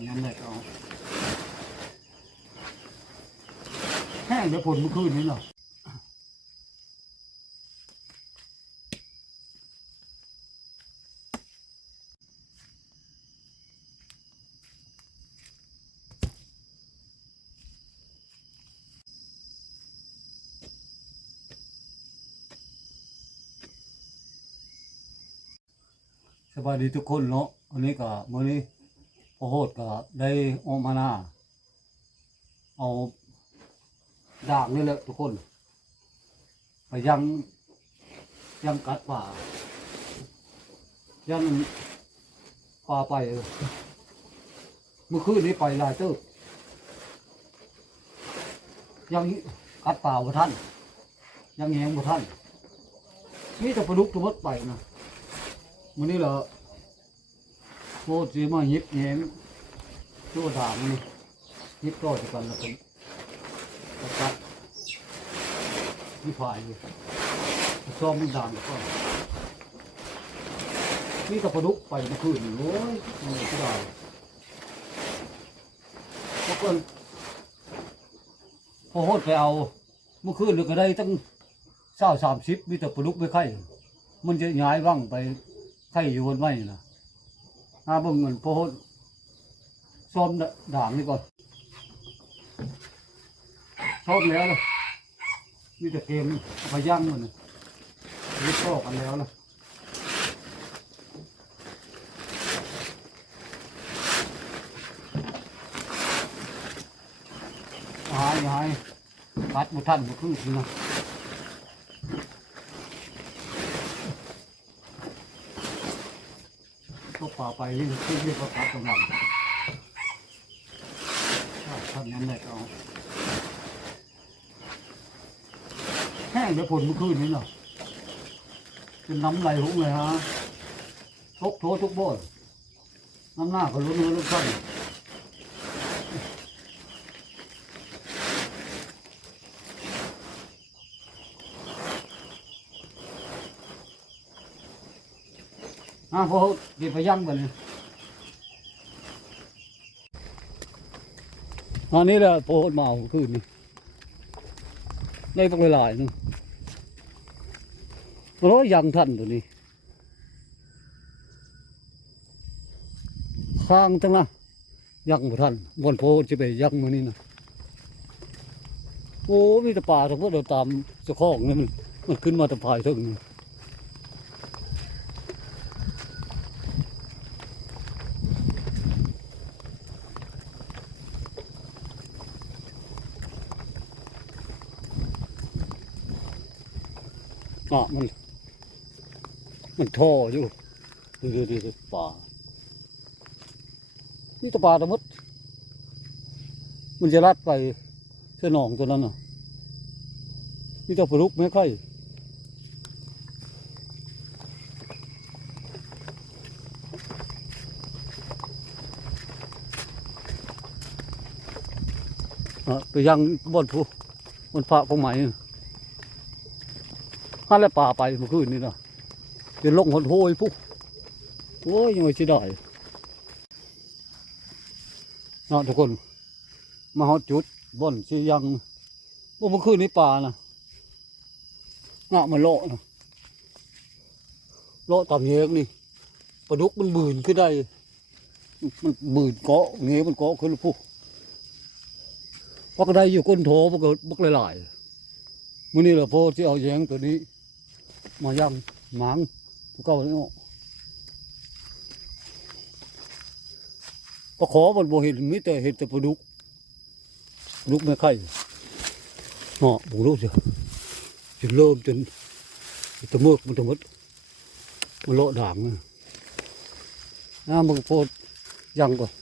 ำนั้นแหละเอาแห้งเดี๋ยวผลเมื่อคืนนี้เนาะสบายดีทุกคนเนาะวันนี้ก็มื้อนี้พอโหดก็ได้ออกมาหน้าเอาด่างนี่แหละทุกคนไปยังกัดป่ายังป่าไปเมื่อคืนนี้ไปหลายเติบยังกัดป่าบ่ทันยังแหงบ่ทันนี่จะประดุกทุบดไปนะมื้อนี้เหรอโคตรสิมาหยิบแหงตัวด่างนี่หยิบต่อจากกันแล้วผมกัดนี่ฝ่ายอยู่ซ้อมมันด่างก็นี่จะประดุกไปเมื่อคืนโอ้ยมันไม่ได้เพราะคนพอโหดไปเอาเมื่อคืนก็ได้ตั้ง30มีแต่ประดุกไปไข่มันจะย้ายว่างไปไข่อยู่บนไม้นะเบิ่งเงินพอโหดซ้อมด่างนี่ก่อนซ้อมแล้วเลยมีแต่เกมไปย่างมันนี่ก็กันแล้วนะหายกัดบุทันบุครึ่งนะก็ป่าไปเรียกว่ากัดตรงนั้นทำนั้นแหละเอาแห้งเดี๋ยวผลเมื่อคืนนี้เนาะเป็นน้ำไหลหุ้งเลยฮะทุกโถทุกโบนน้ำหน้าก็ลุ้นลุ้นไส้พอดีไปย่างกันเลยอันนี้แหละโพดมาคืนนี้ได้พวกหลายๆนึงร้อยยังทันตัวนี้ข้างตั้งนะยังบ่ทันบนโพจะไปยังมานี่นะโอ้มีแต่ป่าทั้งหมดเดินตามเจ้าของนี่มันขึ้นมาแต่ภายถึงนี่มันท่ออยู่ดูป่านี่ตะปาตะมดมันจะลัดไปเส้นหนองตัวนั้นน่ะนี่ตะปลุกไม่ค่อยไปยังบนผู้บนพระของใหม่ฮั่นแล้วป่าไปเมื่อคืนนี่นะเดี๋ยวลงหดโหยปุ๊บโอ้ยยังไม่ใช่ได้ทุกคนมาหอจุดบ่อนสิยังเมื่อคืนนี้ป่านะมันโละนะโละตามเงี้ยนี่ปลาดุกมันบืนขึ้นได้มันบืนเกาะเงี้ยมันเกาะขึ้นลูกผู้พอก็ได้อยู่ก้นโถพวกบักหลายๆมื้อนี้แหละพ่อที่เอาแยงตัวนี้มาย่างหมางพวกเก่าเนี่ยก็ขอมันบ่เห็นมิแต่เห็นแต่ปลาดุกไม่ไข่บุกลูกเสียจนเริ่มจนตะมืดมันโลด่างมึงโพดยังก่อน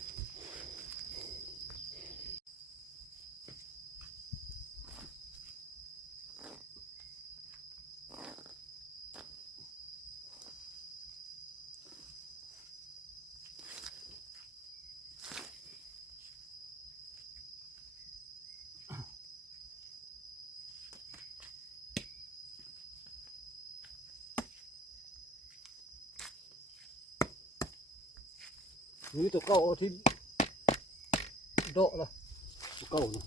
นี่ตัวเก่าที่ โดะละเก้านะ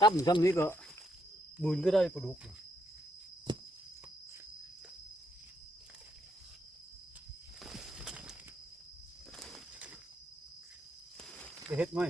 ตั้มซ้ำนี้ก็บุญก็ได้ปลาดุกจะเฮ็ดไหม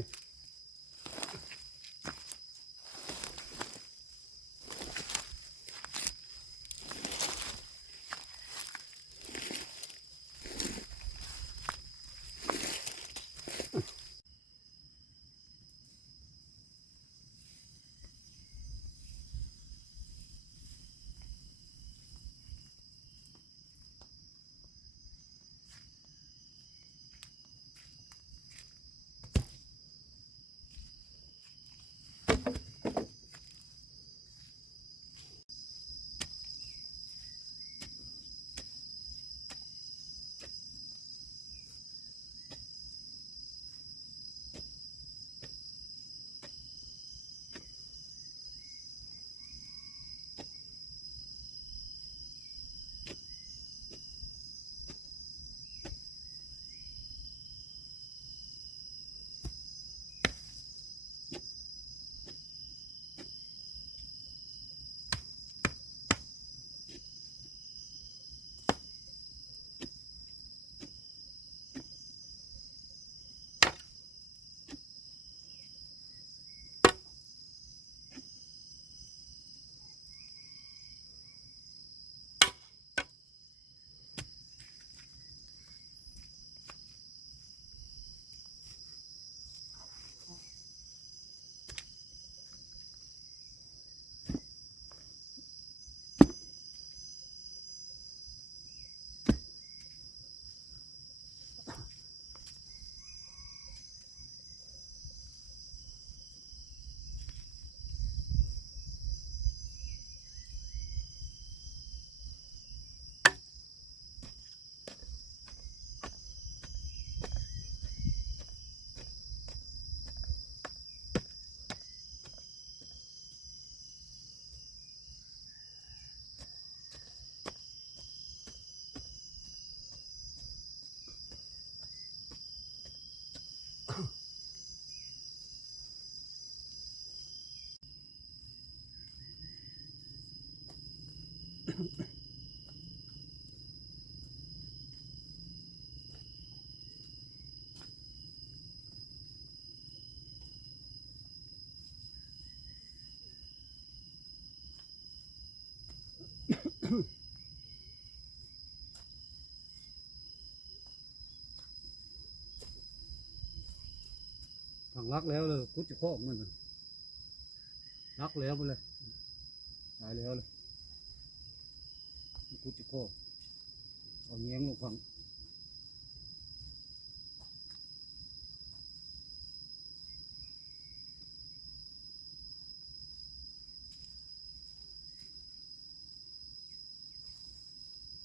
ฝังรักแล้วเลยพุทธข้อมันรักแล้วไปเลยตายแล้วเลยพุทธข้อเอาแง้งลงฟัง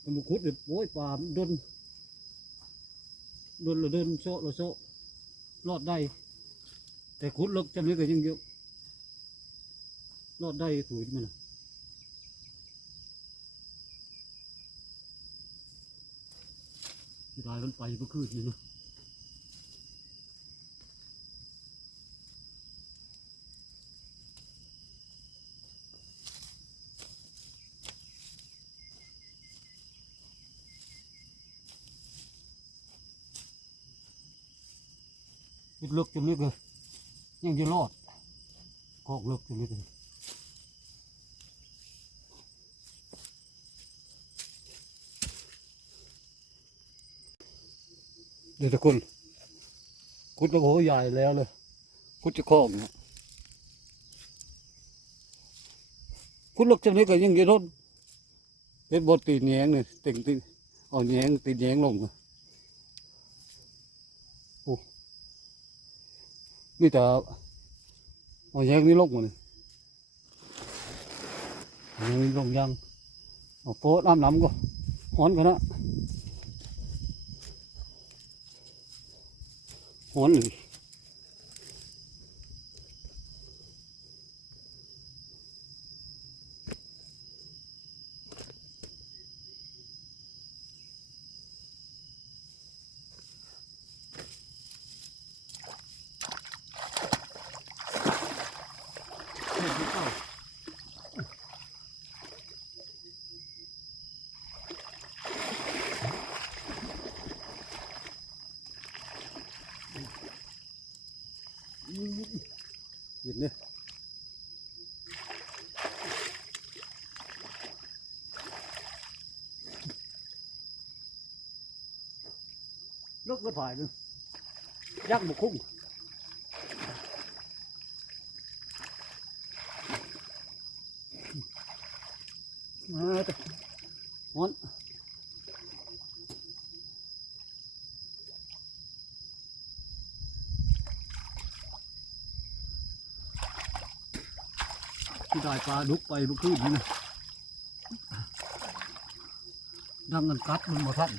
มันบุคุดเลยโอ้ยป่ามันดนเราเดินโซ่เราโซ่รอดได้แต่คุดลึกจำนี้ก็ยังเยอะรอดได้ถุยมันตายมันไปเมื่อคืนนี่นะลึกจำนี้ก็ยังจะรอดกอกลึกจำนี้ก็เดี๋ยวทุกคนคุดแล้วโหใหญ่แล้วเลยคุดจะคล้องเนี่ยคุดลึกจำนี้ก็ยังจะรอดเป็นบทตีแยงเนี่ยติ่งตีเอาแยงตีแยงลงโอ้มีแต่เอาแยงนี่ลงมาเลยแยงนี่ลงยังเอาโป๊ะน้ำก็ฮ้อนกันนะฮ้อนเลย กินเนี่ยลึกแล้วผ่ายเลยยักษ์บุกคุ้งฮ้อนที่ได้ปลาดุกไปเมื่อคืนนี่นะดังกันกัดมันมาทัน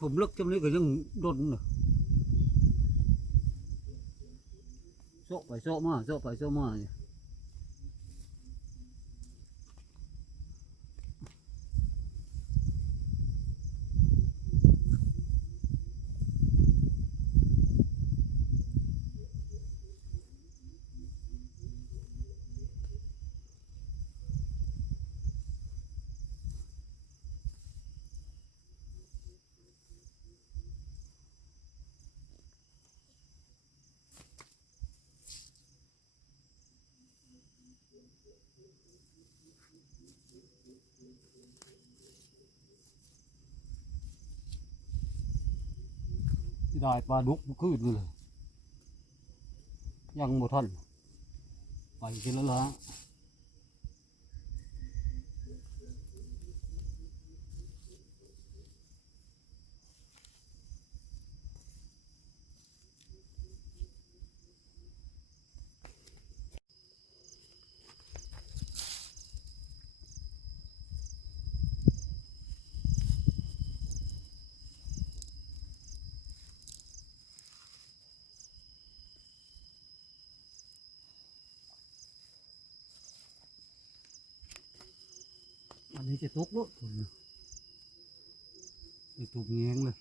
ผมเลิกจำนี้ก็ยังโดนเลยโซะไปโซะมาโซะไปโซะมาที่ได้ปลาดุกขึ้นเลยยังบ่ทันไปกินแล้วละอันนี้จะตกแล้วจะถูกแงงเลย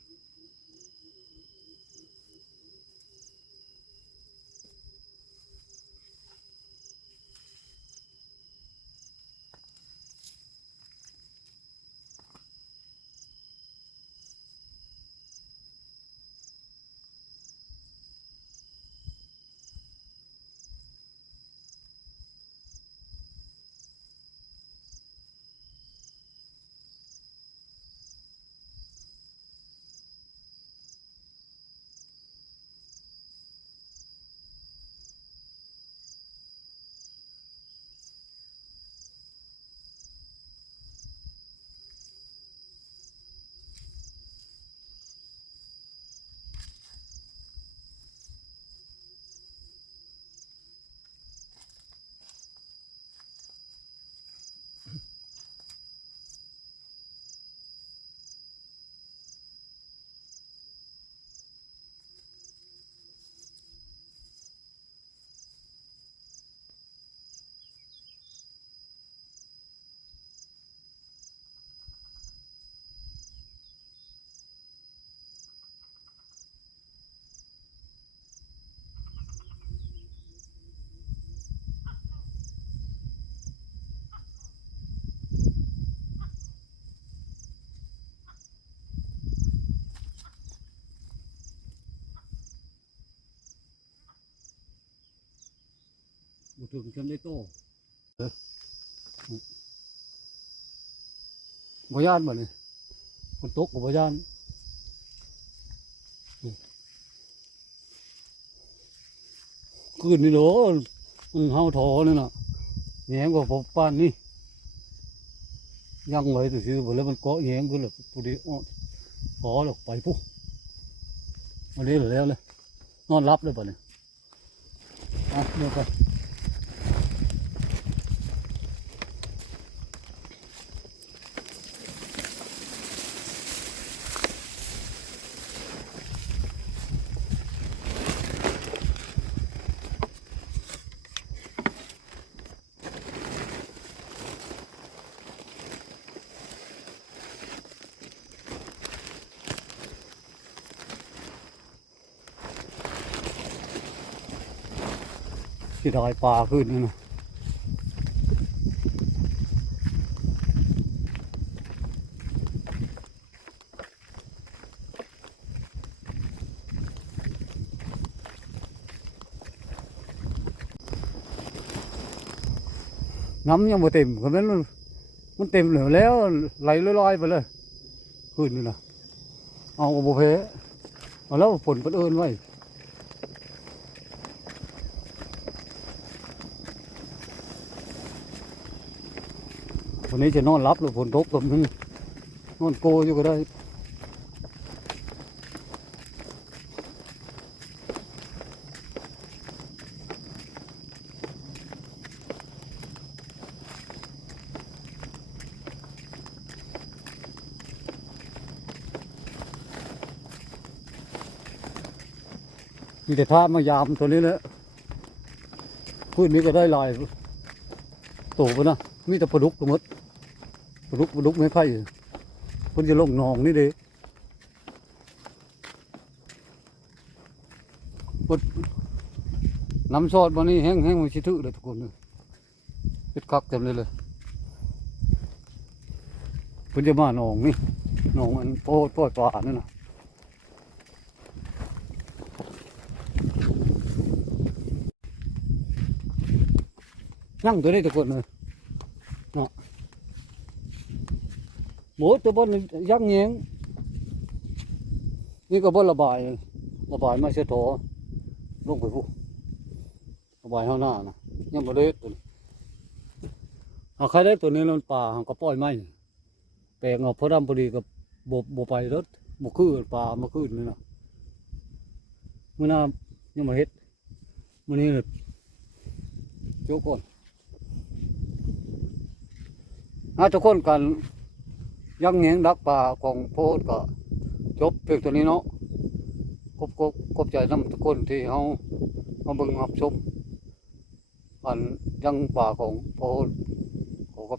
บุถึงจนได้โตบ่ย่านบ่เนี่ยคนตกกับบ่ย่านคืนนี่เหรอเฮาทอนี่น่ะแหงกว่าผมป้านนี่ยังไว้ตัวซื้อบ่แล้วมันเกาะแหงขึ้นแล้วผู้ใดอ้อพอแล้วไปปุ๊บวันนี้เหลือแล้วเลยนอนรับเลยบ่เนี่ย เดี๋ยวไปที่ได้ปลาขึ้นนี่นะน้ำยังไม่เต็มก็มันเต็มเหลือแล้วไหลลอยๆไปเลยขึ้นนี่นะเอาโบเพเอาแล้วฝนเอิญไว้วันนี้จะนอนรับหรือฝนตกกับนึงนอนโกอยู่ก็ได้มีแต่ท่ามายามตัวนี้แหละพื้นนี้ก็ได้ลายโตไปนะมีแต่ปลาดุกตัวมดปลาดุกไม่ไผ่คนจะลงหนองนี่เด้น้ำซอสวันนี้แห้งมันชิทึเลยทุกคนเลยเป็นคักเต็มเลยคนจะมาหนองนี่หนองมันโปรดปลานี่นะนั่งตัวนี้ทุกคนเลยเนาะหมูตัวบนยักษ์เงี้ยงนี่ก็บนระบายมาเสียโถลงไปผู้ระบายข้างหน้านะยังไม่ได้ตัวนี้เอาใครได้ตัวนี้มันป่าก็ปล่อยไม้แปลงเอาพอดำพอดีกับโบไปรถโบคือป่ามาขึ้นนี่นะเมื่อหน้ายังมาเฮ็ดมื่อนี้เลยโจ้ก่อนทุกคนกันยังเงี้ยงดักป่าของโพสก็จบเพียงตัวนี้เนาะขอบใจนำทุกคนที่เขามาเบิ่งรับชมอันยังป่าของโพส